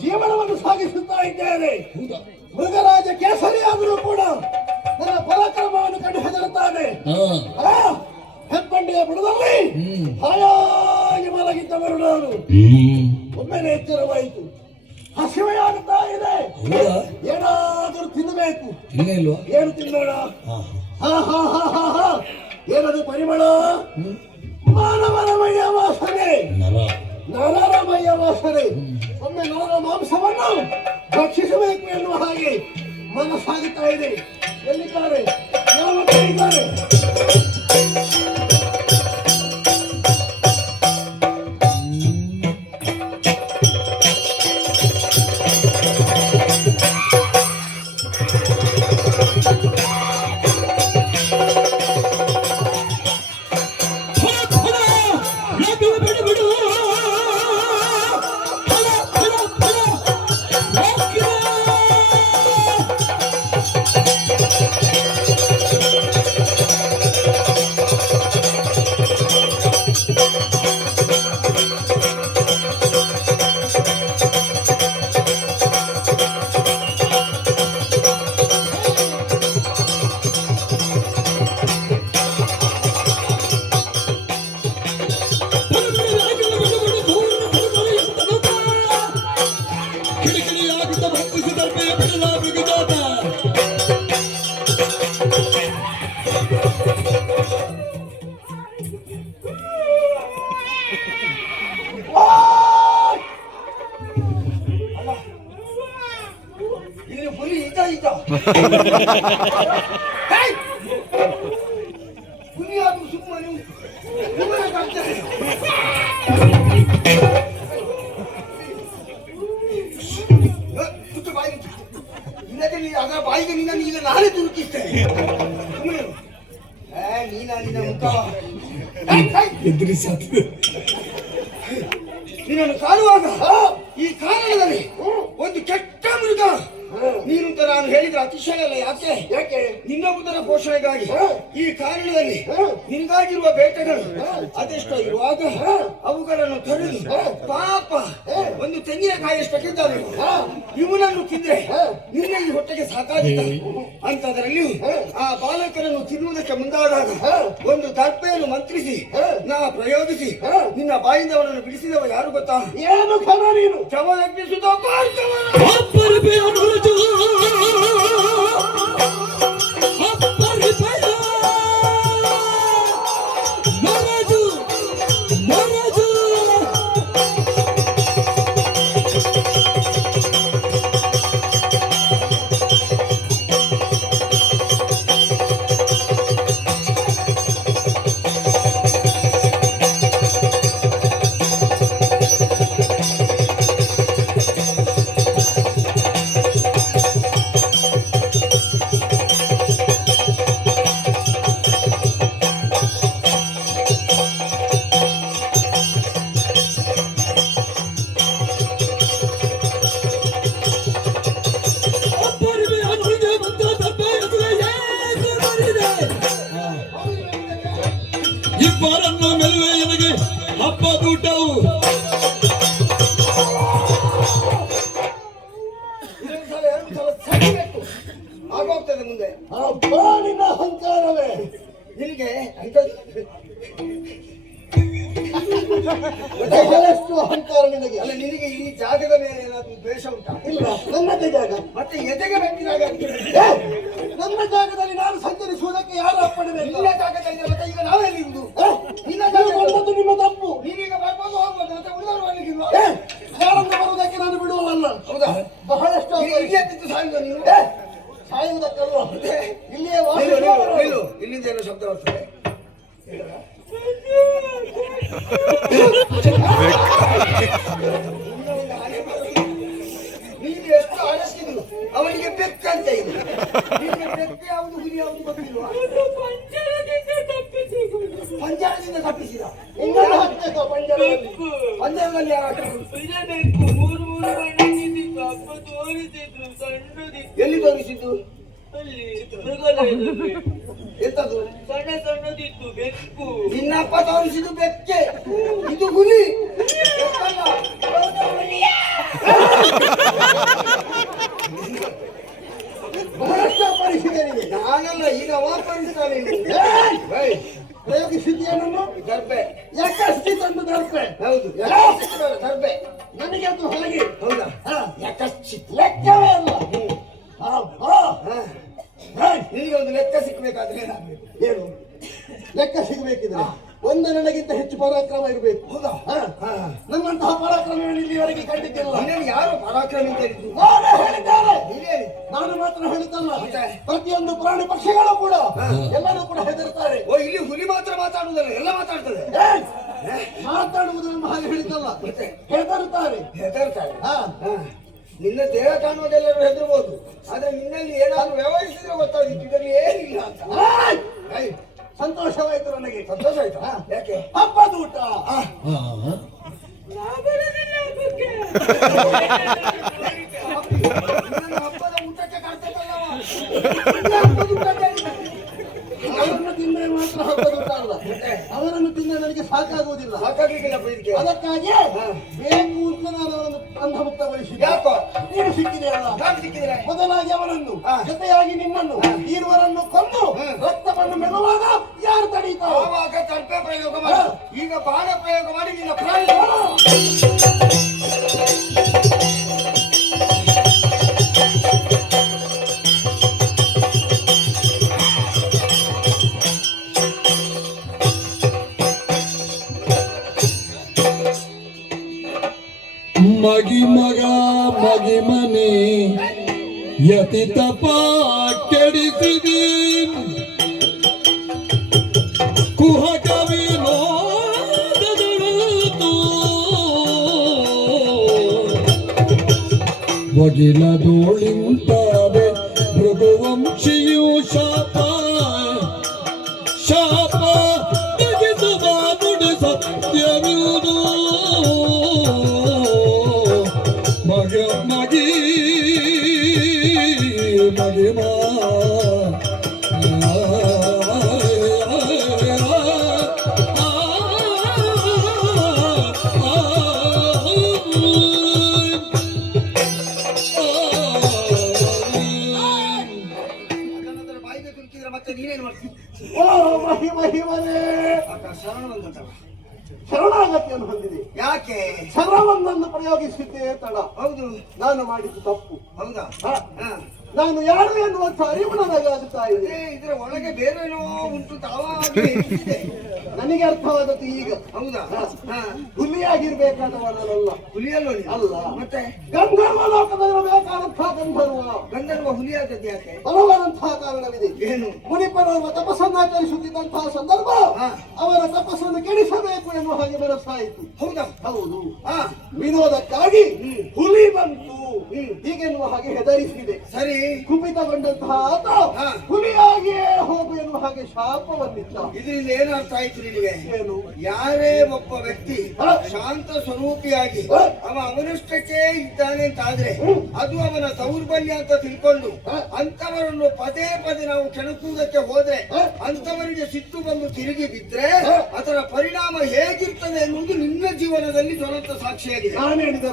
ಜೀವನವನ್ನು ಸಾಗಿಸುತ್ತಾ ಇದ್ದೇನೆ. ಮೃಗರಾಜ ಕೇಸರಿಯಾದರೂ ಕೂಡ ನನ್ನ ಪರಾಕ್ರಮವನ್ನು ಕಂಡು ಹೆದರುತ್ತಾನೆ. ಹೆಬ್ಬಂಡಿಯ ಬುಡದಲ್ಲಿ ಹಾಯಾಗಿ ಮಲಗಿದ್ದವರು ನಾನು. ಒಮ್ಮೆಲೆ ಎಚ್ಚರವಾಯಿತು, ಹಸಿವೆಯಾಗುತ್ತಾ ಇದೆ, ಏನಾದರೂ ತಿನ್ನಬೇಕು. ಏನು ತಿನ್ನೋಣ? ಏನದು ಪರಿಮಳ? ಮಾನವನ ಮೈಯ ವಾಸನೆ, ನರರ ಮೈಯ ವಾಸನೆ. ಒಮ್ಮೆ ನರರ ಮಾಂಸವನ್ನು ಭಕ್ಷಿಸಬೇಕು ಎನ್ನುವ ಹಾಗೆ ಮನಸ್ಸಾಗುತ್ತಾ ಇದೆ. ಎಲ್ಲಿದ್ದಾರೆ? ಯಾವ ಕೈದ್ದಾರೆ? ಆಯ್ತಾ ಹುಲಿಯಾದ್ರು ಸುಮ್ಮನೆ ಇಲ್ಲದೆ ಅದರ ಬಾಯಿಗೆ ನಿನ್ನ ಈಗ ನಾನೇ ತುರುಕಿಸ್ತೇನೆ ನೀನ ಮುಖ ನಿನ್ನನ್ನು ಕಾಣುವಾಗ ಈ ಕಾರಣದಲ್ಲಿ ಒಂದು ಕೆಟ್ಟ ಮೃಗ ನೀನು ಅಂತ ನಾನು ಹೇಳಿದ್ರೆ ಅತಿಶಯ ಅಲ್ಲ. ಯಾಕೆ ಯಾಕೆ ನಿನ್ನ ಉದರ ಪೋಷಣೆಗಾಗಿ ಈ ಕಾರಣದಲ್ಲಿ ನಿನಗಾಗಿರುವ ಬೇಟೆಗಳು ಅದೆಷ್ಟೋ ಇರುವಾಗ ಅವುಗಳನ್ನು ತೊರೆದು ಪಾಪ ಒಂದು ತೆಂಗಿನಕಾಯಿ ಎಷ್ಟಕ್ಕಿದ್ದಾವೆ ಇವನನ್ನು ತಿಂದ್ರೆ ನಿನ್ನ ಈ ಹೊಟ್ಟೆಗೆ ಸಾಕಾಗಿಲ್ಲ ಅಂತದರಲ್ಲಿಯೂ ಆ ಬಾಲಕರನ್ನು ತಿನ್ನುವುದಕ್ಕೆ ಮುಂದಾದಾಗ ಒಂದು ದರ್ಪೆಯನ್ನು ಮಂತ್ರಿಸಿ ನಾ ಪ್ರಯೋಗಿಸಿ ನಿನ್ನ ಬಾಯಿಂದ ಅವನನ್ನು ಬಿಡಿಸಿದವ ಯಾರು ಗೊತ್ತಾ? ಏನು ಖನ ನೀನು ಚವಲಗ್ನಿಸುತ್ತ ಇಬ್ಬರನ್ನ ಮೆಲುವೆ ನನಗೆ ಹಬ್ಬದೂಟವು ಆಗೋಗ್ತದೆ ಮುಂದೆ ನಿನ್ನ ಅಹಂಕಾರವೇ ನಿನಗೆ ಬಹಳಷ್ಟು ಅಹಂಕಾರ ನಿನಗೆ. ಅಲ್ಲ ನಿನಗೆ ಈ ಜಾಗದ ಮೇಲೆ ಏನಾದ್ರು ದ್ವೇಷ ಉಂಟಾ? ಇಲ್ಲ, ನನ್ನದೇ ಜಾಗ ಮತ್ತೆ ಎದೆಗೆ ಬೆಟ್ಟಿದಾಗ ನನ್ನ ಜಾಗದಲ್ಲಿ ನಾನು ಸಂಚರಿಸುವುದಕ್ಕೆ ಯಾರು ಅಪ್ಪಣೆ ಬೇಕು? ನಿನ್ನ ಜಾಗದಲ್ಲಿ ಮತ್ತೆ ಈಗ ನಾವೆಲ್ಲಿರುವುದು? ನಿನ್ನ ಜಾಗ ನಿಮ್ಮ ತಪ್ಪು. ನೀನೀಗ ಬರ್ಬೋದು ಹೋಗ್ಬೋದು ಮತ್ತೆ ಉಳಿದವರು ಬರ್ಲಿಕ್ಕಿಲ್ವಾ? ಯಾರನ್ನು ಬರುವುದಕ್ಕೆ ನಾನು ಬಿಡುವಲ್ಲ. ಹೌದಾ? ಬಹಳಷ್ಟು ಇಲ್ಲಿದ್ದು ಸಾಯುವುದು ನೀವು ಸಾಯುವುದಕ್ಕಲ್ವ ಇಲ್ಲಿಯೇ ಇಲ್ಲಿಂದ ಏನೋ ಶಬ್ದ ಬರ್ತದೆ. ನೀನು ಎಷ್ಟು ಅಳಸಿದ್ರು ಅವನಿಗೆ ಬೆಕ್ಕಂತ ಇದೆ. ಬೆಕ್ಕ ಯಾವುದು ಹುಲಿ ಯಾವುದು ಗೊತ್ತಿಲ್ವಾ? ಪಂಜರದಿಂದ ತಪ್ಪಿಸಿದ ಪಂಜರದಲ್ಲಿ ಎಲ್ಲಿ ತೋರಿಸಿದ್ದು? ಎಂತದು ಸಣ್ಣ ಸಣ್ಣದಿತ್ತು ಬೆಕ್ಕು. ನಿನ್ನಪ್ಪ ತೋರಿಸಿದ್ದು ಬೆಕ್ಕೆ, ಇದು ಹುಲಿ. ಪರಿಸಿದ್ದೇನೆ ನಾನಲ್ಲ, ಈಗ ವಾಪರಿಸ್ತಾನೆ. ಪ್ರಯೋಗಿಸಿದ್ದೇನನ್ನು ದರ್ಬೆ ಯಾಕಷ್ಟಿ ತಂದು ದರ್ಬೆ. ಹೌದು ದರ್ಬೆ ನನಗೆ ಅದು ಹಾಗೆ. ಹೌದಾ? ಯಾಕಷ್ಟಿ ಲೆಕ್ಕವೇ ಅಲ್ಲ. ನಿನಗೆ ಒಂದು ಲೆಕ್ಕ ಸಿಕ್ಕಬೇಕಾದ್ರೆ ಏನಾಗಬೇಕು ಹೇಳು? ಲೆಕ್ಕ ಸಿಗಬೇಕಿದ್ರೆ ಒಂದು ನನಗಿಂತ ಹೆಚ್ಚು ಪರಾಕ್ರಮ ಇರಬೇಕು. ಹೌದಾ? ನನ್ನಂತಹ ಪರಾಕ್ರಮ ಇಲ್ಲಿವರೆಗೆ ಕಂಡಿದ್ದಿಲ್ಲ. ನೀನು ಯಾರು ಪರಾಕ್ರಮ ಅಂತ ಹೇಳಿದ್ದು? ನಾನೇ ಹೇಳಿದ್ದಾರೆ. ನಾನು ಮಾತ್ರ ಹೇಳುತ್ತಲ್ಲ, ಪ್ರತಿಯೊಂದು ಪ್ರಾಣಿ ಪಕ್ಷಿಗಳು ಕೂಡ ಎಲ್ಲರೂ ಕೂಡ ಹೆದರ್ತಾರೆ. ಓ, ಇಲ್ಲಿ ಹುಲಿ ಮಾತ್ರ ಮಾತಾಡುವುದಲ್ಲ, ಎಲ್ಲ ಮಾತಾಡ್ತದೆ. ಮಾತಾಡುವುದನ್ನು ಹಾಗೆ ಹೇಳಿದ್ದಲ್ಲ, ಹೆದರ್ತಾರೆ. ನಿನ್ನ ದೇಹ ಕಾಣುವುದೆಲ್ಲರೂ ಹೆದರ್ಬೋದು, ಆದ್ರೆ ನಿನ್ನಲ್ಲಿ ಏನಾದ್ರು ವ್ಯವಹರಿಸಿದ್ರೆ ಗೊತ್ತಾಗಿತ್ತು ಇದರಲ್ಲಿ ಏನಿಲ್ಲ ಅಂತ. ಸಂತೋಷವಾಯ್ತು ನನಗೆ. ಸಂತೋಷ ಆಯ್ತಾ? ಯಾಕೆ? ಹಬ್ಬದ ಊಟ. ಹಬ್ಬದ ಊಟಕ್ಕೆ ಕರ್ತಕ್ಕಲ್ಲವ. ಅವರನ್ನು ತಿಂದರೆ ಮಾತ್ರ ಹಬ್ಬದ ಊಟ ಅಲ್ಲ, ಅವರನ್ನು ತಿಂದರೆ ನನಗೆ ಸಾಕಾಗುವುದಿಲ್ಲ. ಸಾಕಾಗ್ಲಿಕ್ಕಿಲ್ಲ. ಅದಕ್ಕಾಗಿ ಬೇಕು ಅಂತ ನಾನು ಅವರನ್ನು ಅಂಧಮುಕ್ತಗೊಳಿಸಿದ್ದೆ. ಯಾಕೋ? ನೀನು ಸಿಕ್ಕಿದೆಯಲ್ಲ. ನಾನು ಸಿಕ್ಕಿದ್ರೆ ಮೊದಲಾಗಿ ಅವನನ್ನು, ಜೊತೆಯಾಗಿ ನಿನ್ನನ್ನು, ಈರುವರನ್ನು ಕೊಂದು ರಕ್ತವನ್ನು ಮೆಲುವಾಗ ಯಾರು ತಡೀತಾರೋ ಆವಾಗ ತರ್ಪೆ ಪ್ರಯೋಗ ಮಾಡಿ, ಈಗ ಬಾಣ ಪ್ರಯೋಗ ಮಾಡಿ ನಿನ್ನ ಪ್ರಾಣ. ಮಗಿ ಮಗ ಮಗಿ ಮನೆ ಯತಿ ತಪ ಕೆಡಿಸಿದಿ ಕುಹಕ ವಿನೋದದೊಳತು ಒಗಿಲದೋಳಿಂತಾವೆ ಭೃಗುವಂಶಿಯು ಶಾಪ ಶಾಪ ತೆಗೆಸುವ ನುಡಿ ಸತ್ಯವಿರುವುದು ಮಗ ಮಗಿ ಮಗಿಮಾ ನನ್ನದರ ಬಾಯಿಗೆ ತುರುಕಿದ್ರೆ ಮತ್ತೆ ನೀನೇನು ಮಾಡ್ತೀನಿ? ಓ ಮಹಿಮನೇ ಶರಣ ಬಂದಂತವ. ಶರಣಾಗತಿಯನ್ನು ಹೊಂದಿದೆ. ಯಾಕೆ? ಶರಣವನ್ನು ಪ್ರಯೋಗಿಸಿದ್ದೇ ತಡ. ಹೌದು. ನಾನು ಮಾಡಿದ್ದು ತಪ್ಪು. ಹೌದಾ? ಹ. ಹಾ. ನಾನು ಯಾರು ಎನ್ನುವಂತ ಅರಿವು ನನಗಾಗುತ್ತಾ ಇದೆ. ಇದರ ಒಳಗೆ ಬೇರೆನೋ ಉಂಟು ತಾವಾಗಿ ಎನಿಸಿದೆ. ನನಗೆ ಅರ್ಥವಾದದ್ದು ಈಗ. ಹೌದಾ? ಹ. ಹಾ. ಹುಲಿಯಾಗಿರ್ಬೇಕಾದವ ನಾನಲ್ಲ. ಹುಲಿಯಲ್ವ ನೀನು? ಅಲ್ಲ. ಮತ್ತೆ ಗಂಧರ್ವ ಲೋಕದಲ್ಲಿರಬೇಕಾದಂತಹ ಗಂಧರ್ವ. ಗಂಧರ್ವ ಹುಲಿಯಾದದ್ದು ಯಾಕೆ? ಬಲವಾದಂತಹ ಕಾರಣವಿದೆ. ಏನು? ಮುನಿಪರವ ತಪಸ್ಸನ್ನಾಚರಿಸುತ್ತಿದ್ದಂತಹ ಸಂದರ್ಭ ಹಾ. ಅವರ ತಪಸ್ಸನ್ನು ಕೆಡಿಸಬೇಕು ಎನ್ನುವ ಹಾಗೆ ಮನಸ್ಸಾಯಿತು. ಹೌದಾ? ಹೌದು. ಹಾ. ವಿನೋದಕ್ಕಾಗಿ ಹುಲಿ ಬಂತು ಹೀಗೆನ್ನುವ ಹಾಗೆ ಹೆದರಿಸಿದೆ. ಸರಿ. ಕುಪಿತಗೊಂಡಂತಹ ಆತ ಹಾ. ಹುಲಿಯಾಗಿಯೇ ಹೋಗು ಎನ್ನುವ ಹಾಗೆ ಶಾಪವನ್ನಿತ್ತ. ಇದರಿಂದ ಏನು ಅರ್ಥ ಆಯ್ತು ನಿನಗೆ? ಏನು? ಯಾರೇ ಒಬ್ಬ ವ್ಯಕ್ತಿ ಹಾ. ಶಾಂತ ಸ್ವರೂಪಿಯಾಗಿ ಹಾ. ಅವನಷ್ಟಕ್ಕೆ ಇದ್ದಾನೆ ಅಂತಾದ್ರೆ ಅದು ಅವನ ದೌರ್ಬಲ್ಯ ಅಂತ ತಿಳ್ಕೊಂಡು ಹಾ. ಅಂತವರನ್ನು ಪದೇ ಪದೇ ನಾವು ಕೆಣಕುವುದಕ್ಕೆ ಹೋದ್ರೆ ಹಾ. ಅಂತವರಿಗೆ ಸಿಟ್ಟು ಬಂದು ತಿರುಗಿ ಬಿದ್ರೆ ಹಾ. ಅದರ ಪರಿಣಾಮ ಹೇಗಿರ್ತದೆ ಎನ್ನುವುದು ನಿನ್ನ ಜೀವನದಲ್ಲಿ ಜ್ವಲಂತ ಸಾಕ್ಷಿಯಾಗಿದೆ. ನಾನು ಹೇಳಿದ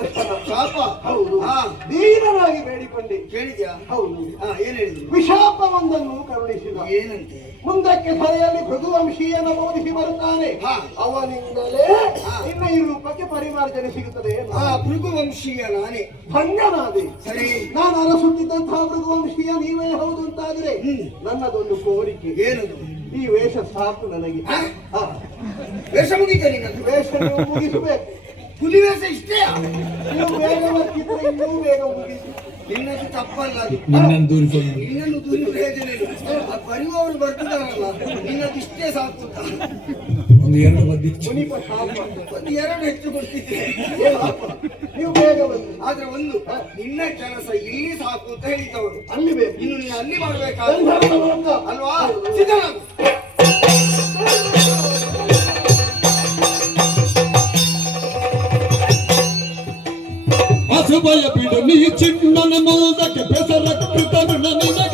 ಶಾಪ. ಹೌದು. ಹಾ. ದೀನನಾಗಿ ಬೇಡಿಕೊಂಡೆ. ಕೇಳಿದ್ಯಾ? ಹೌದು. ಹಾ, ಏನ್ ಹೇಳಿದ್ರು? ವಿಶಾಪವೊಂದನ್ನು ಕರುಣಿಸಿದ. ಏನಂತೆ? ಮುಂದಕ್ಕೆ ಧರೆಯಲ್ಲಿ ಭೃಗುವಂಶೀಯನ ಬೋಧಿಸಿ ಬರುತ್ತಾನೆ. ಹಾ. ಅವನಿಂದಲೇ ಹಾ. ನಿನ್ನ ಈ ರೂಪಕ್ಕೆ ಪರಿಮಾರ್ಜನೆ ಸಿಗುತ್ತದೆ. ಆ ಭೃಗುವಂಶೀಯ ನಾನೇ. ಧನ್ಯನಾದೆ. ಸರಿ. ನಾನು ಅರಸುತ್ತಿದ್ದಂತಹ ಭೃಗುವಂಶೀಯ ನೀವೇ ಹೌದು ಅಂತಾದ್ರೆ ನನ್ನದೊಂದು ಕೋರಿಕೆ. ಏನದು? ಈ ವೇಷ ಸಾಕು ನನಗೆ. ಹಾ? ಹಾ. ವೇಷ ಮುಗಿತ ನಿನ್ನದು? ವೇಷ ನೀವು ಮುಗಿಸಬೇಕು. ಹುಲಿ ವೇಷ ಇಷ್ಟೇ? ನೀವು ಬೇಗ ಬರ್ತಿದ್ರೆ ಇನ್ನೂ ಬೇಗ ಮುಗಿಸಿ. ನಿನ್ನದು ತಪ್ಪಲ್ಲ ಅದು. ನಿನ್ನನ್ನು ದೂರಿಕೊಂಡು ನಿನ್ನನ್ನು ದೂರಿ ಪ್ರಯೋಜನ ಇಲ್ಲ. ಆ ಬರೆಯುವವರು ಬರ್ತಿದಾರಲ್ಲ ನಿನ್ನದು ಇಷ್ಟೇ ಸಾಕು ಅಂತ. ಒಂದು ಎರಡು ಬದ್ದಿಚ್ಚು ಮುನಿಪ ಶಾಪ. ಒಂದು ಎರಡು ಹೆಚ್ಚು ಕೊಡ್ತಿದ್ದೆ. ಏನಪ್ಪ? ನೀವು ಬೇಗ ಬನ್ನಿ. ಆದ್ರೆ ಒಂದು ನಿನ್ನ ಕೆಲಸ ಇಲ್ಲಿ ಸಾಕು ಅಂತ ಹೇಳಿದ್ದವರು. ಅಲ್ಲಿ ಬೇಕು. ಇನ್ನು ನೀನು ಅಲ್ಲಿ ಮಾಡ್ಬೇಕಾದ್ರೆ ಗಂಧರ್ವಲೋಕ. ಅಲ್ವಾ? ಸಿದ್ಧನಾಗು. ಅಸುಭಯ ಬಿಡು ನೀ ಚಿಣ್ಣನ ಮೂಲಕ್ಕೆ ಬೆಸರ ಕೃತ ನಿನಗೆ